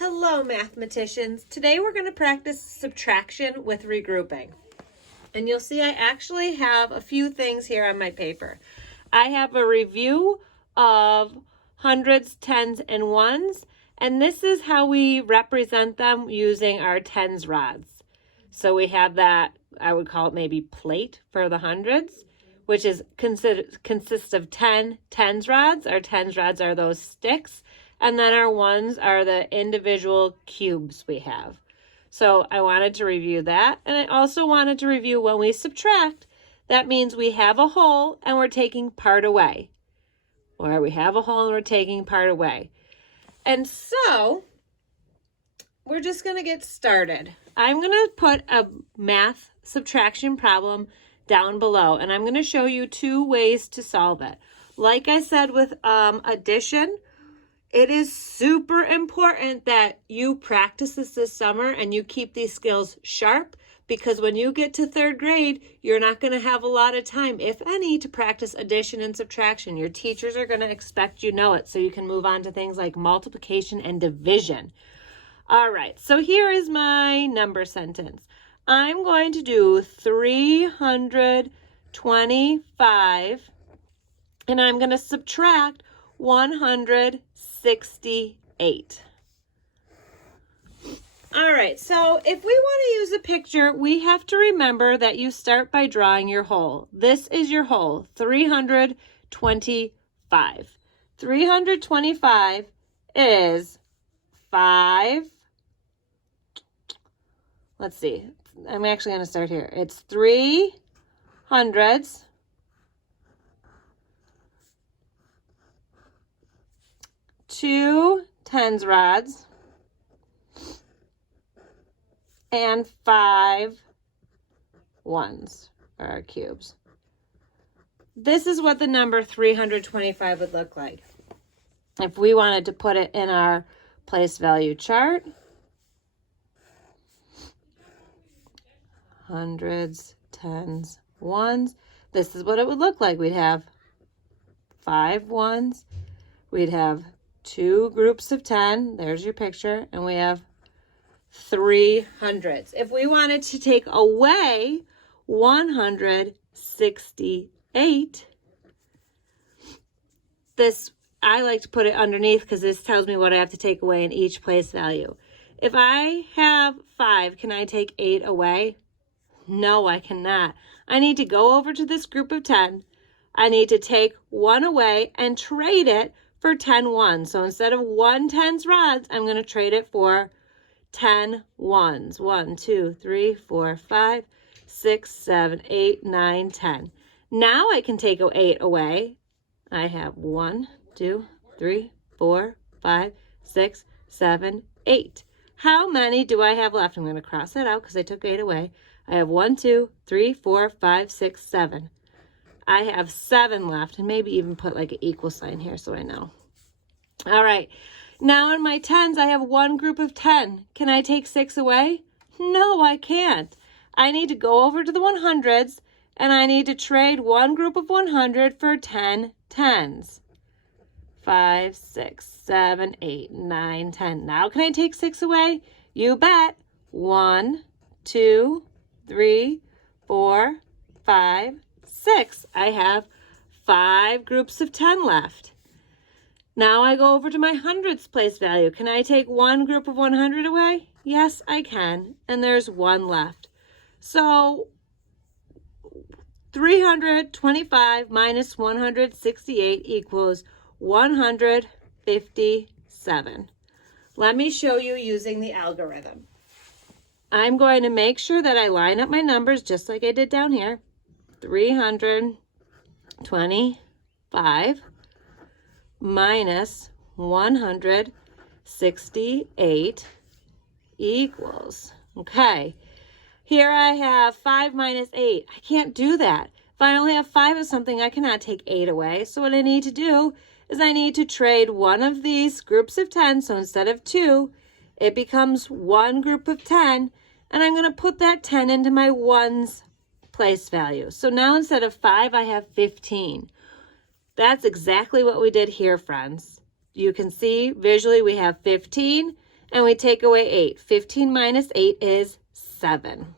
Hello, mathematicians. Today we're going to practice subtraction with regrouping. And you'll see I actually have a few things here on my paper. I have a review of hundreds, tens, and ones, and this is how we represent them using our tens rods. So we have that, I would call it maybe plate for the hundreds, which is consists of 10 tens rods. Our tens rods are those sticks. And then our ones are the individual cubes we have. So I wanted to review that. And I also wanted to review when we subtract, that means we have a whole and we're taking part away. Or we have a whole and we're taking part away. And so we're just going to get started. I'm going to put a math subtraction problem down below. And I'm going to show you two ways to solve it. Like I said with addition, it is super important that you practice this summer and you keep these skills sharp, because when you get to third grade, you're not going to have a lot of time, if any, to practice addition and subtraction. Your teachers are going to expect you know it so you can move on to things like multiplication and division. All right, so here is my number sentence. I'm going to do 325 and I'm going to subtract 168. All right, so if we want to use a picture, we have to remember that you start by drawing your whole. This is your whole, 325. 325 is 5. Let's see. I'm actually going to start here. It's 3 hundreds. 2 tens rods and 5 ones, or our cubes. This is what the number 325 would look like if we wanted to put it in our place value chart. Hundreds, tens, ones. This is what it would look like. We'd have 5 ones. We'd have 2 groups of 10, there's your picture, and we have 3 hundreds. If we wanted to take away 168, this, I like to put it underneath because this tells me what I have to take away in each place value. If I have 5, can I take 8 away? No, I cannot. I need to go over to this group of 10. I need to take 1 away and trade it for 10 ones. So instead of 1 tens rods, I'm going to trade it for 10 ones. 1, 2, 3, 4, 5, 6, 7, 8, 9, 10. Now I can take 8 away. I have 1, 2, 3, 4, 5, 6, 7, 8. How many do I have left? I'm going to cross that out because I took 8 away. I have 1, 2, 3, 4, 5, 6, 7. I have 7 left, and maybe even put like an equal sign here so I know. All right, now in my tens, I have 1 group of 10. Can I take 6 away? No, I can't. I need to go over to the 100s, and I need to trade 1 group of 100 for 10 tens. 5, 6, 7, 8, 9, 10. Now can I take 6 away? You bet. 1, 2, 3, 4, 5, 6. I have 5 groups of 10 left. Now I go over to my hundreds place value. Can I take 1 group of 100 away? Yes, I can. And there's 1 left. So 325 minus 168 equals 157. Let me show you using the algorithm. I'm going to make sure that I line up my numbers just like I did down here. 325 minus 168 equals, okay, here I have 5 minus 8. I can't do that. If I only have 5 of something, I cannot take 8 away. So what I need to do is I need to trade one of these groups of 10. So instead of 2, it becomes 1 group of 10, and I'm going to put that 10 into my ones place value. So now instead of 5, I have 15. That's exactly what we did here, friends. You can see visually we have 15, and we take away 8. 15 minus 8 is 7.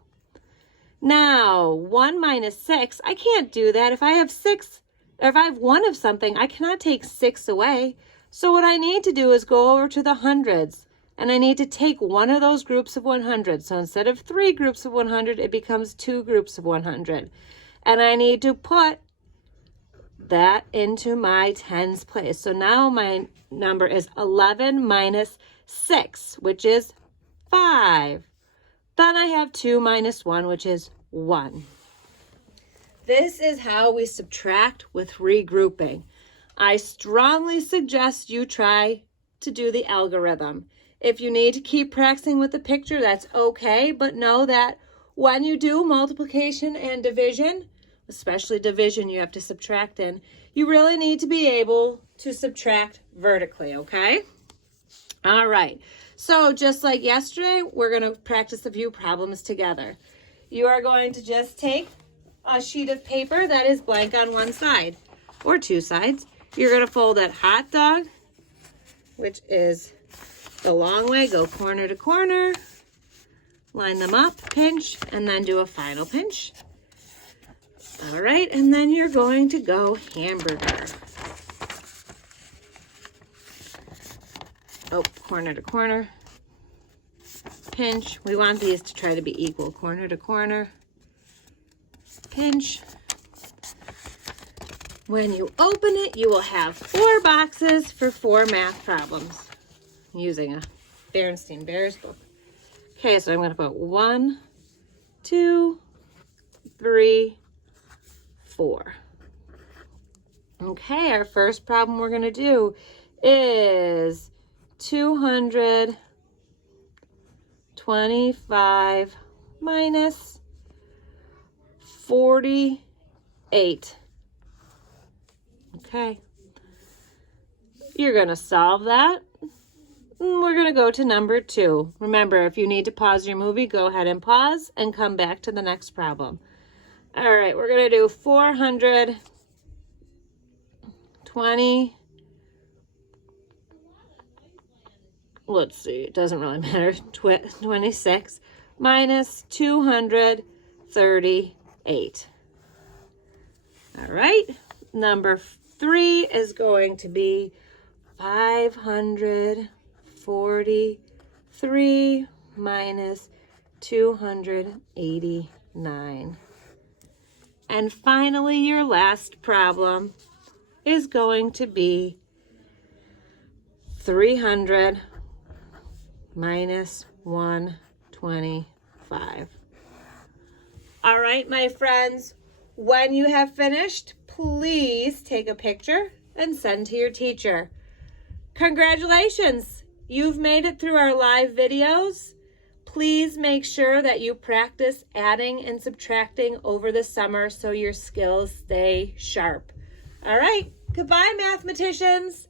Now, 1 minus 6, I can't do that. If I have 6, or if I have 1 of something, I cannot take 6 away. So what I need to do is go over to the hundreds, and I need to take one of those groups of 100. So instead of 3 groups of 100, it becomes 2 groups of 100. And I need to put that into my tens place. So now my number is 11 minus 6, which is 5. Then I have 2 minus 1, which is 1. This is how we subtract with regrouping. I strongly suggest you try to do the algorithm. If you need to keep practicing with the picture, that's okay, but know that when you do multiplication and division, especially division you have to subtract in, you really need to be able to subtract vertically, okay? All right, so just like yesterday, we're going to practice a few problems together. You are going to just take a sheet of paper that is blank on one side or 2 sides. You're going to fold that hot dog, which is the long way, go corner to corner, line them up, pinch, and then do a final pinch. All right, and then you're going to go hamburger. Oh, corner to corner, pinch. We want these to try to be equal. Corner to corner, pinch. When you open it, you will have 4 boxes for 4 math problems using a Berenstain Bears book. Okay, so I'm going to put 1, 2, 3, 4. Okay, our first problem we're going to do is 225 minus 48. Okay, you're going to solve that. We're going to go to number 2. Remember, if you need to pause your movie, go ahead and pause and come back to the next problem. All right, we're going to do 420. Let's see, it doesn't really matter. 26 minus 238. All right, number 3 is going to be 543 minus 289. And finally, your last problem is going to be 300 minus 125. All right, my friends, when you have finished, please take a picture and send to your teacher. Congratulations! You've made it through our live videos. Please make sure that you practice adding and subtracting over the summer so your skills stay sharp. All right, goodbye, mathematicians.